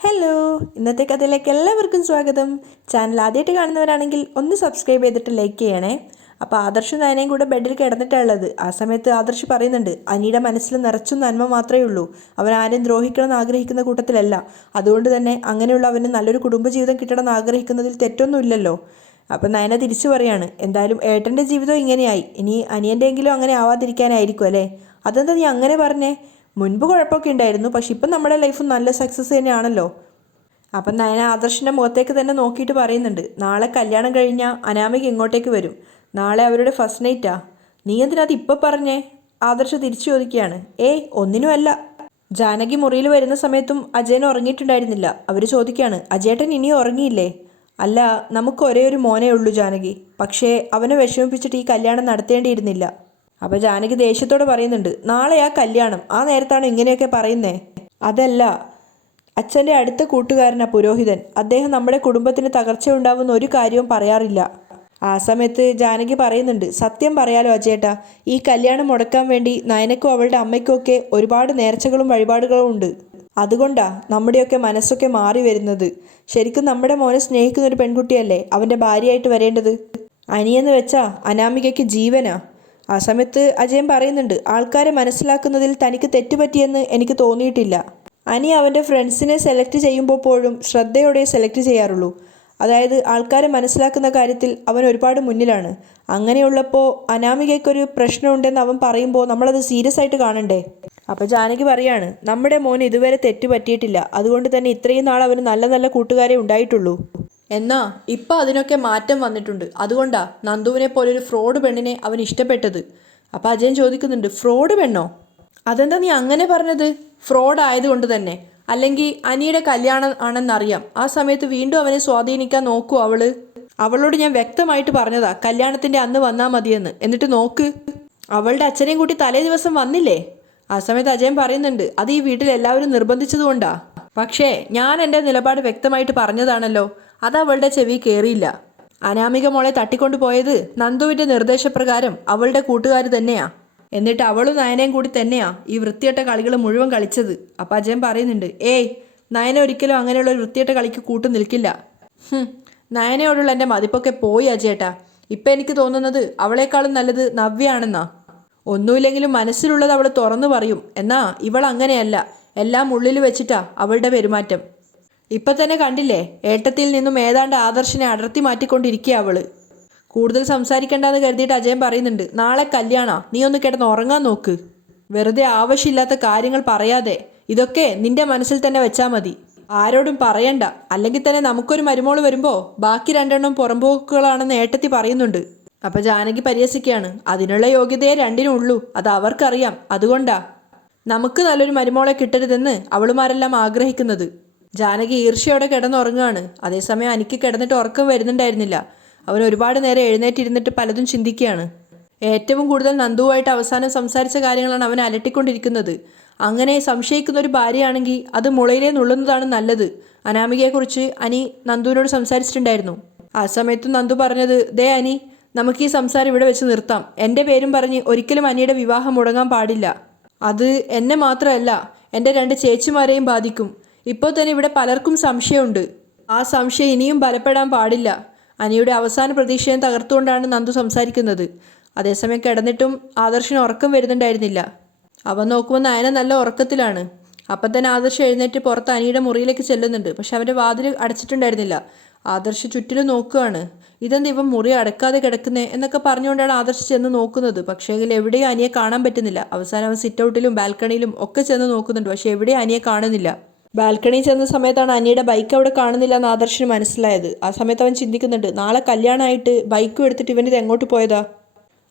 Hello, ഇന്നത്തെ കഥയിലേക്ക് എല്ലാവർക്കും സ്വാഗതം. ചാനൽ ആദ്യമായിട്ട് കാണുന്നവരാണെങ്കിൽ ഒന്ന് സബ്സ്ക്രൈബ് ചെയ്തിട്ട് ലൈക്ക് ചെയ്യണേ. അപ്പോൾ ആദർശും നയനയും കൂടെ ബെഡിൽ കിടന്നിട്ടുള്ളത്. ആ സമയത്ത് ആദർശ് പറയുന്നുണ്ട്, അനിയുടെ മനസ്സിൽ നിറച്ചും നന്മ മാത്രമേ ഉള്ളൂ. അവൻ ആരെയും ദ്രോഹിക്കണം എന്ന് ആഗ്രഹിക്കുന്ന കൂട്ടത്തിലല്ല. അതുകൊണ്ട് തന്നെ അങ്ങനെയുള്ള അവന് നല്ലൊരു കുടുംബജീവിതം കിട്ടണം എന്ന് ആഗ്രഹിക്കുന്നതിൽ തെറ്റൊന്നുമില്ലല്ലോ. അപ്പം നയന തിരിച്ചു പറയാണ്, എന്തായാലും ഏട്ടൻ്റെ ജീവിതം ഇങ്ങനെയായി, ഇനി അനിയൻ്റെയെങ്കിലും അങ്ങനെ ആവാതിരിക്കാനായിരിക്കും അല്ലേ? അതെന്താ നീ അങ്ങനെ പറഞ്ഞേ? മുൻപ് കുഴപ്പമൊക്കെ ഉണ്ടായിരുന്നു, പക്ഷെ ഇപ്പം നമ്മുടെ ലൈഫ് നല്ല സക്സസ് തന്നെയാണല്ലോ. അപ്പം നയന ആദർശിൻ്റെ മുഖത്തേക്ക് തന്നെ നോക്കിയിട്ട് പറയുന്നുണ്ട്, നാളെ കല്യാണം കഴിഞ്ഞാൽ അനാമിക ഇങ്ങോട്ടേക്ക് വരും. നാളെ അവരുടെ ഫസ്റ്റ് നൈറ്റാ. നീ എന്തിനത് ഇപ്പം പറഞ്ഞേ? ആദർശ് തിരിച്ചു ചോദിക്കുകയാണ്. ഏയ് ഒന്നിനുമല്ല. ജാനകി മുറിയിൽ വരുന്ന സമയത്തും അജയൻ ഉറങ്ങിയിട്ടുണ്ടായിരുന്നില്ല. അവർ ചോദിക്കുകയാണ്, അജയേട്ടൻ ഇനിയും ഉറങ്ങിയില്ലേ? അല്ല, നമുക്ക് ഒരേ ഒരു മോനേ ഉള്ളൂ ജാനകി. പക്ഷേ അവനെ വിഷമിപ്പിച്ചിട്ട് ഈ കല്യാണം നടത്തേണ്ടിയിരുന്നില്ല. അപ്പോൾ ജാനകി ദേഷ്യത്തോടെ പറയുന്നുണ്ട്, നാളെ ആ കല്യാണം, ആ നേരത്താണ് ഇങ്ങനെയൊക്കെ പറയുന്നേ? അതല്ല, അച്ഛൻ്റെ അടുത്ത കൂട്ടുകാരനാ പുരോഹിതൻ. അദ്ദേഹം നമ്മുടെ കുടുംബത്തിന് തകർച്ച ഉണ്ടാവുന്ന ഒരു കാര്യവും പറയാറില്ല. ആ സമയത്ത് ജാനകി പറയുന്നുണ്ട്, സത്യം പറയാലോ അജയേട്ടാ, ഈ കല്യാണം മുടക്കാൻ വേണ്ടി നയനക്കും അവളുടെ അമ്മയ്ക്കും ഒക്കെ ഒരുപാട് നേർച്ചകളും വഴിപാടുകളും ഉണ്ട്. അതുകൊണ്ടാ നമ്മുടെയൊക്കെ മനസ്സൊക്കെ മാറി വരുന്നത്. ശരിക്കും നമ്മുടെ മോനെ സ്നേഹിക്കുന്ന ഒരു പെൺകുട്ടിയല്ലേ അവൻ്റെ ഭാര്യയായിട്ട് വരേണ്ടത്. അനിയെന്ന് വെച്ചാ അനാമികയ്ക്ക് ജീവനാ. ആ സമയത്ത് അജയൻ പറയുന്നുണ്ട്, ആൾക്കാരെ മനസ്സിലാക്കുന്നതിൽ തനിക്ക് തെറ്റുപറ്റിയെന്ന് എനിക്ക് തോന്നിയിട്ടില്ല. അനി അവൻ്റെ ഫ്രണ്ട്സിനെ സെലക്ട് ചെയ്യുമ്പോൾ പോലും ശ്രദ്ധയോടെ സെലക്ട് ചെയ്യാറുള്ളൂ. അതായത് ആൾക്കാരെ മനസ്സിലാക്കുന്ന കാര്യത്തിൽ അവൻ ഒരുപാട് മുന്നിലാണ്. അങ്ങനെയുള്ളപ്പോൾ അനാമികയ്ക്കൊരു പ്രശ്നമുണ്ടെന്ന് അവൻ പറയുമ്പോൾ നമ്മളത് സീരിയസ് ആയിട്ട് കാണണ്ടേ? അപ്പോൾ ജാനകി പറയാണ്, നമ്മുടെ മോന് ഇതുവരെ തെറ്റ് പറ്റിയിട്ടില്ല. അതുകൊണ്ട് തന്നെ ഇത്രയും നാൾ അവന് നല്ല നല്ല കൂട്ടുകാരെ ഉണ്ടായിട്ടുള്ളൂ. എന്നാ ഇപ്പം അതിനൊക്കെ മാറ്റം വന്നിട്ടുണ്ട്. അതുകൊണ്ടാ നന്ദുവിനെ പോലൊരു ഫ്രോഡ് പെണ്ണിനെ അവൻ ഇഷ്ടപ്പെട്ടത്. അപ്പം അജയൻ ചോദിക്കുന്നുണ്ട്, ഫ്രോഡ് പെണ്ണോ? അതെന്താ നീ അങ്ങനെ പറഞ്ഞത്? ഫ്രോഡ് ആയതുകൊണ്ട് തന്നെ. അല്ലെങ്കിൽ അനിയുടെ കല്യാണം ആണെന്നറിയാം. ആ സമയത്ത് വീണ്ടും അവനെ സ്വാധീനിക്കാൻ നോക്കൂ അവള്. അവളോട് ഞാൻ വ്യക്തമായിട്ട് പറഞ്ഞതാ കല്യാണത്തിൻ്റെ അന്ന് വന്നാൽ മതിയെന്ന്. എന്നിട്ട് നോക്ക്, അവളുടെ അച്ഛനെയും കൂട്ടി തലേ ദിവസം വന്നില്ലേ? ആ സമയത്ത് അജയൻ പറയുന്നുണ്ട്, അത് ഈ വീട്ടിൽ എല്ലാവരും നിർബന്ധിച്ചതുകൊണ്ടാ. പക്ഷേ ഞാൻ എൻ്റെ നിലപാട് വ്യക്തമായിട്ട് പറഞ്ഞതാണല്ലോ. അത് അവളുടെ ചെവി കയറിയില്ല. അനാമിക മോളെ തട്ടിക്കൊണ്ടു പോയത് നന്ദുവിൻ്റെ നിർദ്ദേശപ്രകാരം അവളുടെ കൂട്ടുകാർ തന്നെയാ. എന്നിട്ട് അവളും നയനയും കൂടി തന്നെയാ ഈ വൃത്തികെട്ട കളികൾ മുഴുവൻ കളിച്ചത്. അപ്പം അജയൻ പറയുന്നുണ്ട്, ഏയ് നയന ഒരിക്കലും അങ്ങനെയുള്ള ഒരു വൃത്തികെട്ട കളിക്ക് കൂട്ടു നിൽക്കില്ല. നയനയോടുള്ള എൻ്റെ മതിപ്പൊക്കെ പോയി അജയേട്ടാ. ഇപ്പം എനിക്ക് തോന്നുന്നത് അവളെക്കാളും നല്ലത് നവ്യയാണെന്നാ. ഒന്നുമില്ലെങ്കിലും മനസ്സിലുള്ളത് അവൾ തുറന്നു പറയും. എന്നാ ഇവൾ അങ്ങനെയല്ല, എല്ലാം ഉള്ളിൽ വെച്ചിട്ടാ അവളുടെ പെരുമാറ്റം. ഇപ്പം തന്നെ കണ്ടില്ലേ, ഏട്ടത്തിൽ നിന്നും ഏതാണ്ട് ആദർശിനെ അടർത്തി മാറ്റിക്കൊണ്ടിരിക്കുക അവള്. കൂടുതൽ സംസാരിക്കേണ്ടെന്ന് കരുതിയിട്ട് അജയൻ പറയുന്നുണ്ട്, നാളെ കല്യാണാ, നീ ഒന്ന് കിടന്ന് ഉറങ്ങാൻ നോക്ക്. വെറുതെ ആവശ്യമില്ലാത്ത കാര്യങ്ങൾ പറയാതെ ഇതൊക്കെ നിന്റെ മനസ്സിൽ തന്നെ വെച്ചാൽ മതി. ആരോടും പറയണ്ട. അല്ലെങ്കിൽ തന്നെ നമുക്കൊരു മരുമോള് വരുമ്പോൾ ബാക്കി രണ്ടെണ്ണം പുറമ്പോക്കുകളാണെന്ന് ഏട്ടത്തി പറയുന്നുണ്ട്. അപ്പം ജാനകി പരിഹസിക്കുകയാണ്, അതിനുള്ള യോഗ്യതയെ രണ്ടിനും ഉള്ളൂ, അത് അവർക്കറിയാം. അതുകൊണ്ടാ നമുക്ക് നല്ലൊരു മരുമോളെ കിട്ടരുതെന്ന് അവളുമാരെല്ലാം ആഗ്രഹിക്കുന്നത്. ജാനകി ഈർഷ്യയോടെ കിടന്നുറങ്ങുകയാണ്. അതേസമയം എനിക്ക് കിടന്നിട്ട് ഉറക്കം വരുന്നുണ്ടായിരുന്നില്ല. അവൻ ഒരുപാട് നേരം എഴുന്നേറ്റിരുന്നിട്ട് പലതും ചിന്തിക്കുകയാണ്. ഏറ്റവും കൂടുതൽ നന്ദുവായിട്ട് അവസാനം സംസാരിച്ച കാര്യങ്ങളാണ് അവൻ അലട്ടിക്കൊണ്ടിരിക്കുന്നത്. അങ്ങനെ സംശയിക്കുന്ന ഒരു ഭാര്യയാണെങ്കിൽ അത് മുളയിലേ നുള്ളുന്നതാണ് നല്ലത്. അനാമികയെക്കുറിച്ച് അനി നന്ദുവിനോട് സംസാരിച്ചിട്ടുണ്ടായിരുന്നു. ആ സമയത്തും നന്ദു പറഞ്ഞത്, ദേ അനി, നമുക്ക് ഈ സംസാരം ഇവിടെ വെച്ച് നിർത്താം. എൻ്റെ പേരും പറഞ്ഞ് ഒരിക്കലും അനിയുടെ വിവാഹം മുടങ്ങാൻ പാടില്ല. അത് എന്നെ മാത്രമല്ല, എൻ്റെ രണ്ട് ചേച്ചിമാരെയും ബാധിക്കും. ഇപ്പോൾ തന്നെ ഇവിടെ പലർക്കും സംശയമുണ്ട്. ആ സംശയം ഇനിയും ബലപ്പെടാൻ പാടില്ല. അനിയുടെ അവസാന പ്രതീക്ഷയും തകർത്തുകൊണ്ടാണ് നന്ദു സംസാരിക്കുന്നത്. അതേസമയം കിടന്നിട്ടും ആദർശിന് ഉറക്കം വരുന്നുണ്ടായിരുന്നില്ല. അവൻ നോക്കുമ്പോൾ നയന നല്ല ഉറക്കത്തിലാണ്. അപ്പം തന്നെ ആദർശ് എഴുന്നേറ്റ് പുറത്ത് അനിയുടെ മുറിയിലേക്ക് ചെല്ലുന്നുണ്ട്. പക്ഷെ അവൻ്റെ വാതിൽ അടച്ചിട്ടുണ്ടായിരുന്നില്ല. ആദർശ് ചുറ്റിലും നോക്കുകയാണ്. ഇതെന്താ ഇവൻ മുറി അടക്കാതെ കിടക്കുന്നേ എന്നൊക്കെ പറഞ്ഞുകൊണ്ടാണ് ആദർശ് ചെന്ന് നോക്കുന്നത്. പക്ഷേ എവിടെയും അനിയെ കാണാൻ പറ്റുന്നില്ല. അവസാനം അവൻ സിറ്റ് ഔട്ടിലും ബാൽക്കണിയിലും ഒക്കെ ചെന്ന് നോക്കുന്നുണ്ട്. പക്ഷേ എവിടെയും അനിയെ കാണുന്നില്ല. ബാൽക്കണിയിൽ ചെന്ന സമയത്താണ് അനിയുടെ ബൈക്ക് അവിടെ കാണുന്നില്ല എന്ന് ആദർശിന് മനസ്സിലായത്. ആ സമയത്ത് അവൻ ചിന്തിക്കുന്നുണ്ട്, നാളെ കല്യാണമായിട്ട് ബൈക്കും എടുത്തിട്ട് ഇവനിത് എങ്ങോട്ട് പോയതാ?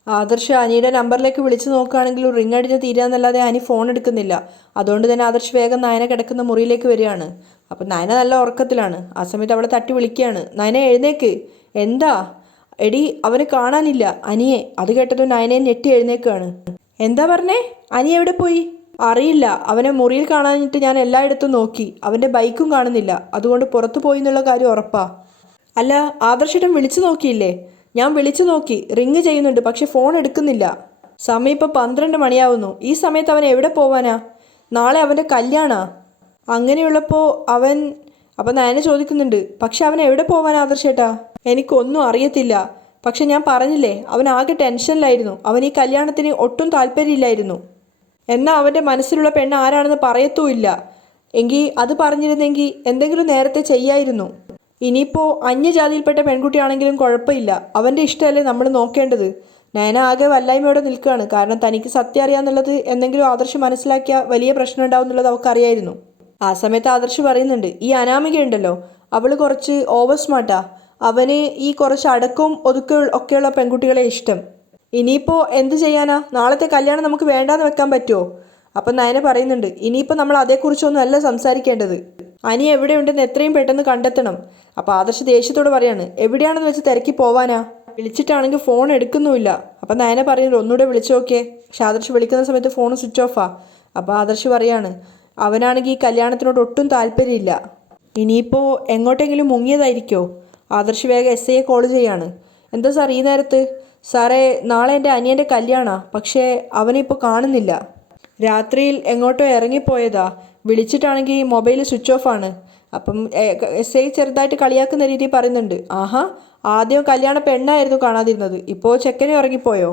ആദർശ് അനിയുടെ നമ്പറിലേക്ക് വിളിച്ചു നോക്കുകയാണെങ്കിൽ റിങ് അടിച്ച് തീരാന്നല്ലാതെ അനി ഫോൺ എടുക്കുന്നില്ല. അതുകൊണ്ട് തന്നെ ആദർശ് വേഗം നയന കിടക്കുന്ന മുറിയിലേക്ക് വരികയാണ്. അപ്പം നയന നല്ല ഉറക്കത്തിലാണ്. ആ സമയത്ത് അവളെ തട്ടി വിളിക്കുകയാണ്, നയന എഴുന്നേക്ക്. എന്താ? എടി അവന് കാണാനില്ല അനിയെ. അത് കേട്ടതും നയനയെ ഞെട്ടി എഴുന്നേക്കുകയാണ്. എന്താ പറഞ്ഞേ? അനി എവിടെ പോയി? അറിയില്ല, അവനെ മുറിയിൽ കാണാനിട്ട് ഞാൻ എല്ലായിടത്തും നോക്കി. അവൻ്റെ ബൈക്കും കാണുന്നില്ല. അതുകൊണ്ട് പുറത്തു പോയി എന്നുള്ള കാര്യം ഉറപ്പാ. അല്ല, ആദർശേട്ടൻ വിളിച്ചു നോക്കിയില്ലേ? ഞാൻ വിളിച്ചു നോക്കി, റിങ് ചെയ്യുന്നുണ്ട്, പക്ഷെ ഫോൺ എടുക്കുന്നില്ല. സമയം ഇപ്പോൾ 12 മണിയാവുന്നു. ഈ സമയത്ത് അവൻ എവിടെ പോവാനാ? നാളെ അവൻ്റെ കല്യാണാ. അങ്ങനെയുള്ളപ്പോൾ അപ്പം നയന ചോദിക്കുന്നുണ്ട്, പക്ഷെ അവൻ എവിടെ പോവാൻ ആദർശേട്ടാ? എനിക്കൊന്നും അറിയത്തില്ല. പക്ഷെ ഞാൻ പറഞ്ഞില്ലേ, അവൻ ആകെ ടെൻഷനിലായിരുന്നു. അവൻ ഈ കല്യാണത്തിന് ഒട്ടും താല്പര്യമില്ലായിരുന്നു. എന്നാൽ അവൻ്റെ മനസ്സിലുള്ള പെണ്ണ് ആരാണെന്ന് പറയത്തുമില്ല. എങ്കിൽ അത് പറഞ്ഞിരുന്നെങ്കിൽ എന്തെങ്കിലും നേരത്തെ ചെയ്യായിരുന്നു. ഇനിയിപ്പോൾ അന്യജാതിയിൽപ്പെട്ട പെൺകുട്ടിയാണെങ്കിലും കുഴപ്പമില്ല, അവൻ്റെ ഇഷ്ടമല്ലേ നമ്മൾ നോക്കേണ്ടത്. നയന ആകെ വല്ലായ്മയോടെ നിൽക്കുകയാണ്. കാരണം തനിക്ക് സത്യം അറിയാമെന്നുള്ളത് എന്തെങ്കിലും ആദർശ് മനസ്സിലാക്കിയാൽ വലിയ പ്രശ്നം ഉണ്ടാവും എന്നുള്ളത് അവൾക്കറിയായിരുന്നു. ആ സമയത്ത് ആദർശ് പറയുന്നുണ്ട്, ഈ അനാമിക ഉണ്ടല്ലോ, അവൾ കുറച്ച് ഓവർ സ്മാർട്ടാ. അവന് ഈ കുറച്ച് അടക്കവും ഒക്കെയുള്ള പെൺകുട്ടികളെ ഇഷ്ടം. ഇനിയിപ്പോൾ എന്ത് ചെയ്യാനാ? നാളത്തെ കല്യാണം നമുക്ക് വേണ്ടാന്ന് വെക്കാൻ പറ്റുമോ? അപ്പം നയന പറയുന്നുണ്ട്, ഇനിയിപ്പോൾ നമ്മൾ അതേക്കുറിച്ചൊന്നും അല്ല സംസാരിക്കേണ്ടത്. അനി എവിടെയുണ്ടെന്ന് എത്രയും പെട്ടെന്ന് കണ്ടെത്തണം. അപ്പോൾ ആദർശ് ദേഷ്യത്തോട് പറയാണ്, എവിടെയാണെന്ന് വെച്ച് തിരക്കി പോവാനാ? വിളിച്ചിട്ടാണെങ്കിൽ ഫോൺ എടുക്കുന്നുമില്ല. അപ്പം നയന പറയുന്നുണ്ട്, ഒന്നുകൂടെ വിളിച്ചു നോക്കിയേ. പക്ഷെ ആദർശ് വിളിക്കുന്ന സമയത്ത് ഫോൺ സ്വിച്ച് ഓഫാ. അപ്പോൾ ആദർശ് പറയാണ്, അവനാണെങ്കിൽ ഈ കല്യാണത്തിനോട് ഒട്ടും താല്പര്യമില്ല. ഇനിയിപ്പോൾ എങ്ങോട്ടെങ്കിലും മുങ്ങിയതായിരിക്കോ? ആദർശ് വേഗം SIയെ കോൾ ചെയ്യാണ്. എന്താ സാർ ഈ നേരത്ത്? സാറേ, നാളെ എൻ്റെ അനിയൻ്റെ കല്യാണമാണ്, പക്ഷേ അവനിപ്പോൾ കാണുന്നില്ല. രാത്രിയിൽ എങ്ങോട്ടോ ഇറങ്ങിപ്പോയതാ. വിളിച്ചിട്ടാണെങ്കിൽ മൊബൈൽ സ്വിച്ച് ഓഫാണ്. അപ്പം SI ചെറുതായിട്ട് കളിയാക്കുന്ന രീതിയിൽ പറയുന്നുണ്ട്, ആഹാ, ആദ്യം കല്യാണ പെണ്ണായിരുന്നു കാണാതിരുന്നത്, ഇപ്പോൾ ചെക്കനെ ഇറങ്ങിപ്പോയോ?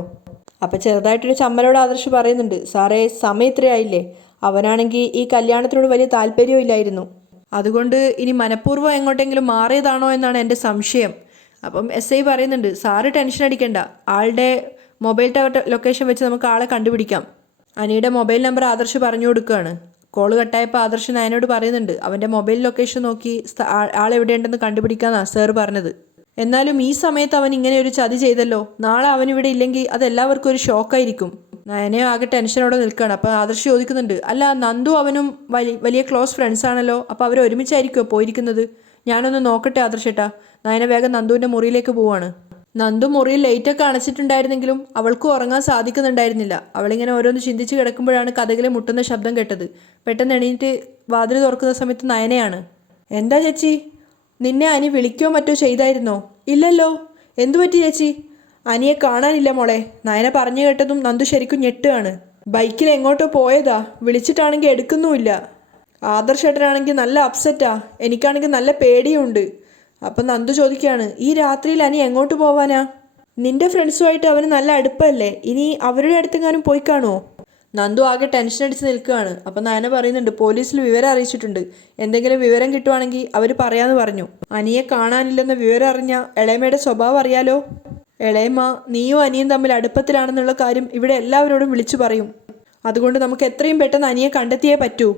അപ്പം ചെറുതായിട്ടൊരു ചമ്മലോട് ആദർശ് പറയുന്നുണ്ട്, സാറേ, സമയം ഇത്രയായില്ലേ? അവനാണെങ്കിൽ ഈ കല്യാണത്തിനോട് വലിയ താല്പര്യവും ഇല്ലായിരുന്നു. അതുകൊണ്ട് ഇനി മനഃപൂർവ്വം എങ്ങോട്ടെങ്കിലും മാറിയതാണോ എന്നാണ് എൻ്റെ സംശയം. അപ്പം SI പറയുന്നുണ്ട്, സാറ് ടെൻഷൻ അടിക്കണ്ട, ആളുടെ മൊബൈൽ ടവർ ലൊക്കേഷൻ വെച്ച് നമുക്ക് ആളെ കണ്ടുപിടിക്കാം. അനിയുടെ മൊബൈൽ നമ്പർ ആദർശ് പറഞ്ഞു കൊടുക്കുകയാണ്. കോള് കട്ടായപ്പോൾ ആദർശ് നയനോട് പറയുന്നുണ്ട്, അവൻ്റെ മൊബൈൽ ലൊക്കേഷൻ നോക്കി ആളെവിടെയുണ്ടെന്ന് കണ്ടുപിടിക്കാമെന്നാണ് സാർ പറഞ്ഞത്. എന്നാലും ഈ സമയത്ത് അവൻ ഇങ്ങനെ ഒരു ചതി ചെയ്തല്ലോ. നാളെ അവനിവിടെ ഇല്ലെങ്കിൽ അതെല്ലാവർക്കും ഒരു ഷോക്കായിരിക്കും. നയനയും ആകെ ടെൻഷനോടെ നിൽക്കുകയാണ്. അപ്പോൾ ആദർശ് ചോദിക്കുന്നുണ്ട്, അല്ല, നന്ദു അവനും വലിയ ക്ലോസ് ഫ്രണ്ട്സ് ആണല്ലോ, അപ്പോൾ അവർ ഒരുമിച്ചായിരിക്കുമോ പോയിരിക്കുന്നത്? ഞാനൊന്ന് നോക്കട്ടെ ആദർശേട്ടാ. നയന വേഗം നന്ദുവിൻ്റെ മുറിയിലേക്ക് പോവാണ്. നന്ദു മുറിയിൽ ലൈറ്റൊക്കെ അണച്ചിട്ടുണ്ടായിരുന്നെങ്കിലും അവൾക്ക് ഉറങ്ങാൻ സാധിക്കുന്നുണ്ടായിരുന്നില്ല. അവളിങ്ങനെ ഓരോന്ന് ചിന്തിച്ച് കിടക്കുമ്പോഴാണ് കതകിലെ മുട്ടുന്ന ശബ്ദം കേട്ടത്. പെട്ടെന്ന് എണീറ്റ് വാതിൽ തുറക്കുന്ന സമയത്ത് നയനയാണ്. എന്താ ചേച്ചി, നിന്നെ അനി വിളിക്കുകയോ മറ്റോ ചെയ്തായിരുന്നോ? ഇല്ലല്ലോ. എന്തു പറ്റി ചേച്ചി? അനിയെ കാണാനില്ല മോളെ. നയന പറഞ്ഞു കേട്ടതും നന്ദു ശരിക്കും ഞെട്ടുകയാണ്. ബൈക്കിൽ എങ്ങോട്ടോ പോയതാ, വിളിച്ചിട്ടാണെങ്കിൽ എടുക്കുന്നുമില്ല. ആദർശേട്ടനാണെങ്കിൽ നല്ല അപ്സെറ്റാ, എനിക്കാണെങ്കിൽ നല്ല പേടിയുണ്ട്. അപ്പം നന്ദു ചോദിക്കുകയാണ്, ഈ രാത്രിയിൽ അനി എങ്ങോട്ട് പോവാനാ? നിന്റെ ഫ്രണ്ട്സുമായിട്ട് അവന് നല്ല അടുപ്പമല്ലേ, ഇനി അവരുടെ അടുത്തെങ്ങാനും പോയി കാണുമോ? നന്ദു ആകെ ടെൻഷൻ അടിച്ച് നിൽക്കുകയാണ്. അപ്പം നയന പറയുന്നുണ്ട്, പോലീസിൽ വിവരം അറിയിച്ചിട്ടുണ്ട്, എന്തെങ്കിലും വിവരം കിട്ടുവാണെങ്കിൽ അവർ പറയാമെന്ന് പറഞ്ഞു. അനിയെ കാണാനില്ലെന്ന വിവരം അറിഞ്ഞ ഇളയമ്മയുടെ സ്വഭാവം അറിയാലോ. ഇളയമ്മ നീയും അനിയും തമ്മിൽ അടുപ്പത്തിലാണെന്നുള്ള കാര്യം ഇവിടെ എല്ലാവരോടും വിളിച്ചു പറയും. അതുകൊണ്ട് നമുക്ക് എത്രയും പെട്ടെന്ന് അനിയെ കണ്ടെത്തിയേ പറ്റൂ.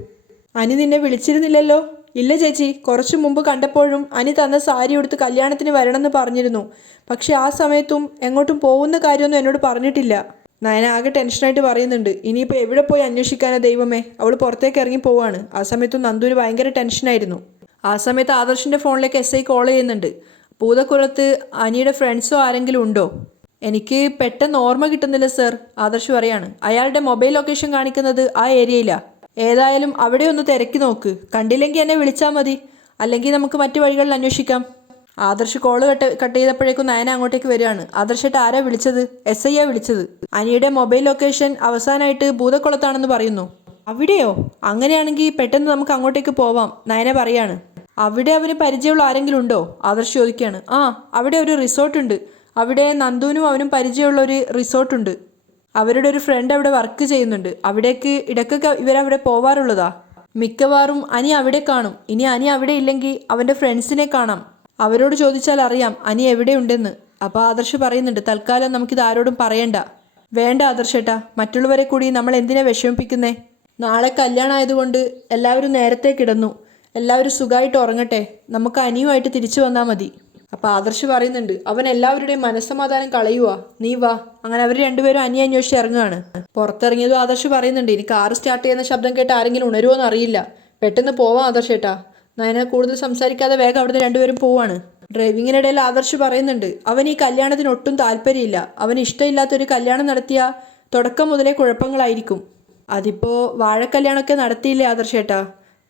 അനി നിന്നെ വിളിച്ചിരുന്നില്ലല്ലോ? ഇല്ല ചേച്ചി, കുറച്ചു മുമ്പ് കണ്ടപ്പോഴും അനി തന്ന സാരി ഉടുത്ത് കല്യാണത്തിന് വരണമെന്ന് പറഞ്ഞിരുന്നു. പക്ഷെ ആ സമയത്തും എങ്ങോട്ടും പോകുന്ന കാര്യമൊന്നും എന്നോട് പറഞ്ഞിട്ടില്ല. നയന ആകെ ടെൻഷനായിട്ട് പറയുന്നുണ്ട്, ഇനിയിപ്പോൾ എവിടെ പോയി അന്വേഷിക്കാനാ ദൈവമേ? അവൾ പുറത്തേക്ക് ഇറങ്ങി പോവാണ്. ആ സമയത്തും നന്ദുവിന് ഭയങ്കര ടെൻഷനായിരുന്നു. ആ സമയത്ത് ആദർശിൻ്റെ ഫോണിലേക്ക് SI കോൾ ചെയ്യുന്നുണ്ട്. പൂതക്കുളത്ത് അനിയുടെ ഫ്രണ്ട്സോ ആരെങ്കിലും ഉണ്ടോ? എനിക്ക് പെട്ടെന്ന് ഓർമ്മ കിട്ടുന്നില്ല സർ, ആദർശ് പറയാണ്. അയാളുടെ മൊബൈൽ ലൊക്കേഷൻ കാണിക്കുന്നത് ആ ഏരിയയിലാണ്. ഏതായാലും അവിടെ ഒന്ന് തിരക്കി നോക്ക്. കണ്ടില്ലെങ്കിൽ എന്നെ വിളിച്ചാൽ മതി, അല്ലെങ്കിൽ നമുക്ക് മറ്റു വഴികളിൽ അന്വേഷിക്കാം. ആദർശ് കോള് കട്ട് ചെയ്തപ്പോഴേക്കും നയന അങ്ങോട്ടേക്ക് വരികയാണ്. ആദർശായിട്ട് ആരാ വിളിച്ചത്? SIയാ വിളിച്ചത്. അനിയുടെ മൊബൈൽ ലൊക്കേഷൻ അവസാനമായിട്ട് ഭൂതക്കുളത്താണെന്ന് പറയുന്നു. അവിടെയോ? അങ്ങനെയാണെങ്കിൽ പെട്ടെന്ന് നമുക്ക് അങ്ങോട്ടേക്ക് പോവാം, നയന പറയാണ്. അവിടെ അവന് പരിചയമുള്ള ആരെങ്കിലും ഉണ്ടോ? ആദർശ് ചോദിക്കുകയാണ്. ആ, അവിടെ ഒരു റിസോർട്ടുണ്ട്. അവിടെ നന്ദുവിനും അവനും പരിചയമുള്ള ഒരു റിസോർട്ടുണ്ട്. അവരുടെ ഒരു ഫ്രണ്ട് അവിടെ വർക്ക് ചെയ്യുന്നുണ്ട്. അവിടേക്ക് ഇടയ്ക്കൊക്കെ ഇവരവിടെ പോവാറുള്ളതാ. മിക്കവാറും അനി അവിടെ കാണും. ഇനി അനി അവിടെ ഇല്ലെങ്കിൽ അവൻ്റെ ഫ്രണ്ട്സിനെ കാണാം. അവരോട് ചോദിച്ചാൽ അറിയാം അനി എവിടെയുണ്ടെന്ന്. അപ്പോൾ ആദർശ് പറയുന്നുണ്ട്, തൽക്കാലം നമുക്കിത് ആരോടും പറയണ്ട. വേണ്ട ആദർശേട്ടാ, മറ്റുള്ളവരെ കൂടി നമ്മൾ എന്തിനാ വിഷമിപ്പിക്കുന്നേ? നാളെ കല്യാണം ആയതുകൊണ്ട് എല്ലാവരും നേരത്തെ കിടന്നു. എല്ലാവരും സുഖമായിട്ട് ഉറങ്ങട്ടെ, നമുക്ക് അനിയുമായിട്ട് തിരിച്ചു വന്നാൽ മതി. അപ്പോൾ ആദർശ് പറയുന്നുണ്ട്, അവൻ എല്ലാവരുടെയും മനസ്സമാധാനം കളയുവാ, നീ വാ. അങ്ങനെ അവർ രണ്ടുപേരും അനിയെ അന്വേഷിച്ച് ഇറങ്ങുകയാണ്. പുറത്തിറങ്ങിയതും ആദർശ് പറയുന്നുണ്ട്, ഇനി കാറ് സ്റ്റാർട്ട് ചെയ്യുന്ന ശബ്ദം കേട്ട് ആരെങ്കിലും ഉണരുമോ എന്ന് അറിയില്ല, പെട്ടെന്ന് പോവാം ആദർശേട്ടാ. നയന കൂടുതൽ സംസാരിക്കാതെ വേഗം അവിടുന്ന് രണ്ടുപേരും പോവാണ്. ഡ്രൈവിങ്ങിനിടയിൽ ആദർശ് പറയുന്നുണ്ട്, അവൻ ഈ കല്യാണത്തിന് ഒട്ടും താല്പര്യമില്ല. അവന് ഇഷ്ടമില്ലാത്തൊരു കല്യാണം നടത്തിയ തുടക്കം മുതലേ കുഴപ്പങ്ങളായിരിക്കും. അതിപ്പോൾ വാഴക്കല്യാണമൊക്കെ നടത്തിയില്ലേ ആദർശേട്ടാ?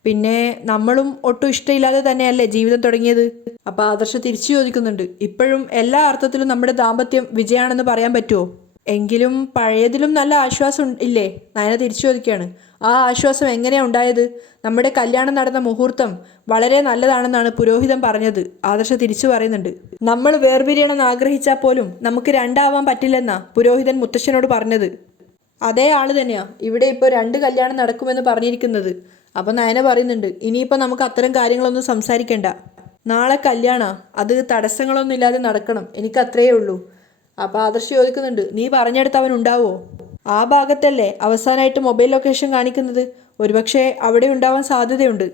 പിന്നെ നമ്മളും ഒട്ടും ഇഷ്ടമില്ലാതെ തന്നെയല്ലേ ജീവിതം തുടങ്ങിയത്? അപ്പോൾ ആദർശ് തിരിച്ചു ചോദിക്കുന്നുണ്ട്, ഇപ്പോഴും എല്ലാ അർത്ഥത്തിലും നമ്മുടെ ദാമ്പത്യം വിജയമാണെന്ന് പറയാൻ പറ്റുമോ? എങ്കിലും പഴയതിലും നല്ല ആശ്വാസം ഇല്ലേ? നയന തിരിച്ചു ചോദിക്കുകയാണ്. ആ ആശ്വാസം എങ്ങനെയാണ് ഉണ്ടായത്? നമ്മുടെ കല്യാണം നടന്ന മുഹൂർത്തം വളരെ നല്ലതാണെന്നാണ് പുരോഹിതൻ പറഞ്ഞത്. ആദർശ തിരിച്ചു പറയുന്നുണ്ട്. നമ്മൾ വേർപിരിയണമെന്ന് ആഗ്രഹിച്ചാൽ പോലും നമുക്ക് രണ്ടാവാൻ പറ്റില്ലെന്നാ പുരോഹിതൻ മുത്തശ്ശനോട് പറഞ്ഞത്. അതേ ആള് തന്നെയാ ഇവിടെ ഇപ്പോൾ 2 കല്യാണം നടക്കുമെന്ന് പറഞ്ഞിരിക്കുന്നത്. അപ്പം നയന പറയുന്നുണ്ട്, ഇനിയിപ്പോൾ നമുക്ക് അത്തരം കാര്യങ്ങളൊന്നും സംസാരിക്കണ്ട. നാളെ കല്യാണ, അത് തടസ്സങ്ങളൊന്നും ഇല്ലാതെ നടക്കണം, എനിക്ക് അത്രയേ ഉള്ളൂ. അപ്പോൾ ആദർശ് ചോദിക്കുന്നുണ്ട്, നീ പറഞ്ഞെടുത്ത് അവൻ ഉണ്ടാവോ? ആ ഭാഗത്തല്ലേ അവസാനമായിട്ട് മൊബൈൽ ലൊക്കേഷൻ കാണിക്കുന്നത്? ഒരുപക്ഷെ അവിടെ ഉണ്ടാവാൻ സാധ്യതയുണ്ട്.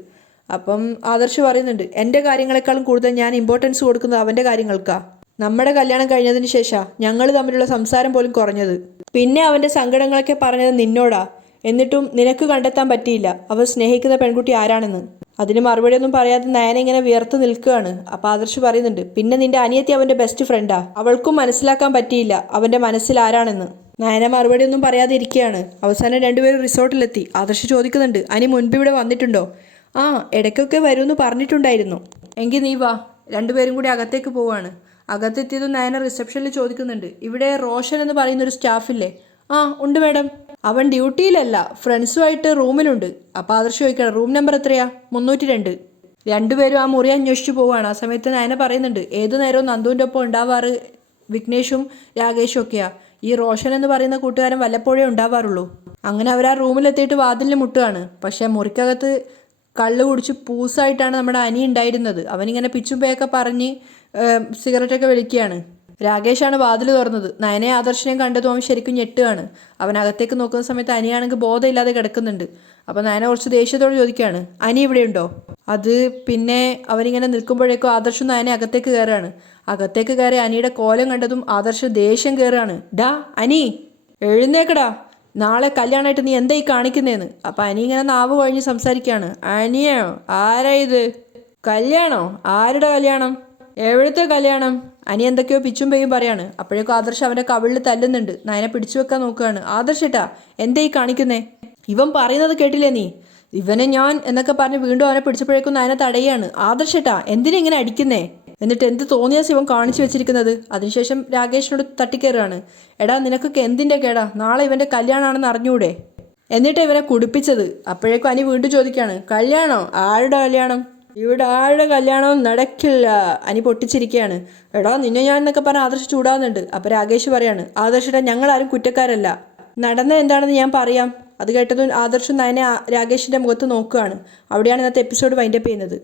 അപ്പം ആദർശ് പറയുന്നുണ്ട്, എൻ്റെ കാര്യങ്ങളെക്കാളും കൂടുതൽ ഞാൻ ഇമ്പോർട്ടൻസ് കൊടുക്കുന്നത് അവൻ്റെ കാര്യങ്ങൾക്കാ. നമ്മുടെ കല്യാണം കഴിഞ്ഞതിന് ശേഷം ഞങ്ങൾ തമ്മിലുള്ള സംസാരം പോലും കുറഞ്ഞത്. പിന്നെ അവൻ്റെ സങ്കടങ്ങളൊക്കെ പറഞ്ഞത് നിന്നോടാ. എന്നിട്ടും നിനക്ക് കണ്ടെത്താൻ പറ്റിയില്ല അവൻ സ്നേഹിക്കുന്ന പെൺകുട്ടി ആരാണെന്ന്. അതിന് മറുപടിയൊന്നും പറയാതെ നയന ഇങ്ങനെ വിയർത്ത് നിൽക്കുകയാണ്. അപ്പോൾ ആദർശ് പറയുന്നുണ്ട്, പിന്നെ നിന്റെ അനിയത്തി അവൻ്റെ ബെസ്റ്റ് ഫ്രണ്ടാ, അവൾക്കും മനസ്സിലാക്കാൻ പറ്റിയില്ല അവൻ്റെ മനസ്സിൽ ആരാണെന്ന്. നയന മറുപടിയൊന്നും പറയാതെ ഇരിക്കുകയാണ്. അവസാനം രണ്ടുപേരും റിസോർട്ടിലെത്തി. ആദർശ് ചോദിക്കുന്നുണ്ട്, അനി മുൻപ് ഇവിടെ വന്നിട്ടുണ്ടോ? ആ, ഇടയ്ക്കൊക്കെ വരുമെന്ന് പറഞ്ഞിട്ടുണ്ടായിരുന്നു. എങ്കിൽ നീ വാ. രണ്ടുപേരും കൂടി അകത്തേക്ക് പോവാണ്. അകത്തെത്തിയതും നയന റിസപ്ഷനിൽ ചോദിക്കുന്നുണ്ട്, ഇവിടെ റോഷൻ എന്ന് പറയുന്നൊരു സ്റ്റാഫില്ലേ? ആ ഉണ്ട് മാഡം. അവൻ ഡ്യൂട്ടിയിലല്ല, ഫ്രണ്ട്സുമായിട്ട് റൂമിലുണ്ട്. അപ്പോൾ ആദർശ് ചോദിക്കണം, റൂം നമ്പർ എത്രയാ? 302. രണ്ടുപേരും ആ മുറി അന്വേഷിച്ചു പോവാണ്. ആ സമയത്ത് നയന പറയുന്നുണ്ട്, ഏതു നേരവും നന്ദുവിൻ്റെ ഒപ്പം ഉണ്ടാവാറ് വിഘ്നേഷും രാകേഷും ഒക്കെയാ. ഈ റോഷൻ എന്ന് പറയുന്ന കൂട്ടുകാരൻ വല്ലപ്പോഴേ ഉണ്ടാവാറുള്ളൂ. അങ്ങനെ അവർ ആ റൂമിലെത്തിയിട്ട് വാതിലിന് മുട്ടുകയാണ്. പക്ഷേ മുറിക്കകത്ത് കള്ള് കുടിച്ച് പൂസായിട്ടാണ് നമ്മുടെ അനി ഉണ്ടായിരുന്നത്. അവനിങ്ങനെ പിച്ചും പേയൊക്കെ പറഞ്ഞ് സിഗരറ്റൊക്കെ വലിക്കുകയാണ്. രാകേഷാണ് വാതിൽ തുറന്നത്. നയനയെ ആദർശനെയും കണ്ടതും അവൻ ശരിക്കും ഞെട്ടുകയാണ്. അവൻ അകത്തേക്ക് നോക്കുന്ന സമയത്ത് അനിയാണെങ്കിൽ ബോധമില്ലാതെ കിടക്കുന്നുണ്ട്. അപ്പോൾ നയന കുറച്ച് ദേഷ്യത്തോട് ചോദിക്കുകയാണ്, അനി ഇവിടെയുണ്ടോ? അത് പിന്നെ അവനിങ്ങനെ നിൽക്കുമ്പോഴേക്കും ആദർശം നയനെ അകത്തേക്ക് കയറുകയാണ്. അകത്തേക്ക് കയറി അനിയുടെ കോലം കണ്ടതും ആദർശ് ദേഷ്യം കയറുകയാണ്. ഡാ അനി, എഴുന്നേക്കടാ, നാളെ കല്യാണമായിട്ട് നീ എന്തായി കാണിക്കുന്നതെന്ന്. അപ്പം അനി ഇങ്ങനെ നാവ് കഴിഞ്ഞ് സംസാരിക്കുകയാണ്. അനിയോ? ആരാ ഇത്? കല്യാണോ? ആരുടെ കല്യാണം? എവിടുത്തെ കല്യാണം? അനി എന്തൊക്കെയോ പിച്ചും പേയും പറയാണ്. അപ്പോഴേക്കും ആദർശ് അവൻ്റെ കവിളിൽ തല്ലുന്നുണ്ട്. നയനെ പിടിച്ചു വെക്കാൻ നോക്കുകയാണ്. ആദർശേട്ടാ, എന്തായി കാണിക്കുന്നേ? ഇവൻ പറയുന്നത് കേട്ടില്ലേ നീ? ഇവനെ ഞാൻ എന്നൊക്കെ പറഞ്ഞ് വീണ്ടും അവനെ പിടിച്ചപ്പോഴേക്കും നയനെ തടയാണ്. ആദർശേട്ടാ, എന്തിനാ ഇങ്ങനെ അടിക്കുന്നേ? എന്നിട്ട് എന്ത് തോന്നിയ ശിവൻ കാണിച്ചു വെച്ചിരിക്കുന്നത്? അതിനുശേഷം രാകേഷിനോട് തട്ടിക്കയറുകയാണ്. എടാ, നിനക്കൊക്കെ എന്തിൻ്റെ കേടാ? നാളെ ഇവൻ്റെ കല്യാണമാണെന്ന് അറിഞ്ഞൂടെ? എന്നിട്ട് ഇവനെ കുടിപ്പിച്ചത്. അപ്പോഴേക്കും അനി വീണ്ടും ചോദിക്കുകയാണ്, കല്യാണോ? ആരുടെ കല്യാണം? ഇവിടെ ആരുടെ കല്യാണവും നടക്കില്ല. അനി പൊട്ടിച്ചിരിക്കുകയാണ്. എടാ, നിന്നെ ഞാൻ എന്നൊക്കെ പറഞ്ഞ് ആദർശ് ചൂടാവുന്നുണ്ട്. അപ്പോൾ രാകേഷ് പറയാണ്, ആദർശേട്ടാ, ഞങ്ങളാരും കുറ്റക്കാരല്ല, നടന്നത് എന്താണെന്ന് ഞാൻ പറയാം. അത് കേട്ടതും ആദർശ് നയനെ രാകേഷിൻ്റെ മുഖത്ത് നോക്കുകയാണ്. അവിടെയാണ് ഇന്നത്തെ എപ്പിസോഡ് വൈൻഡപ്പ് ചെയ്യുന്നത്.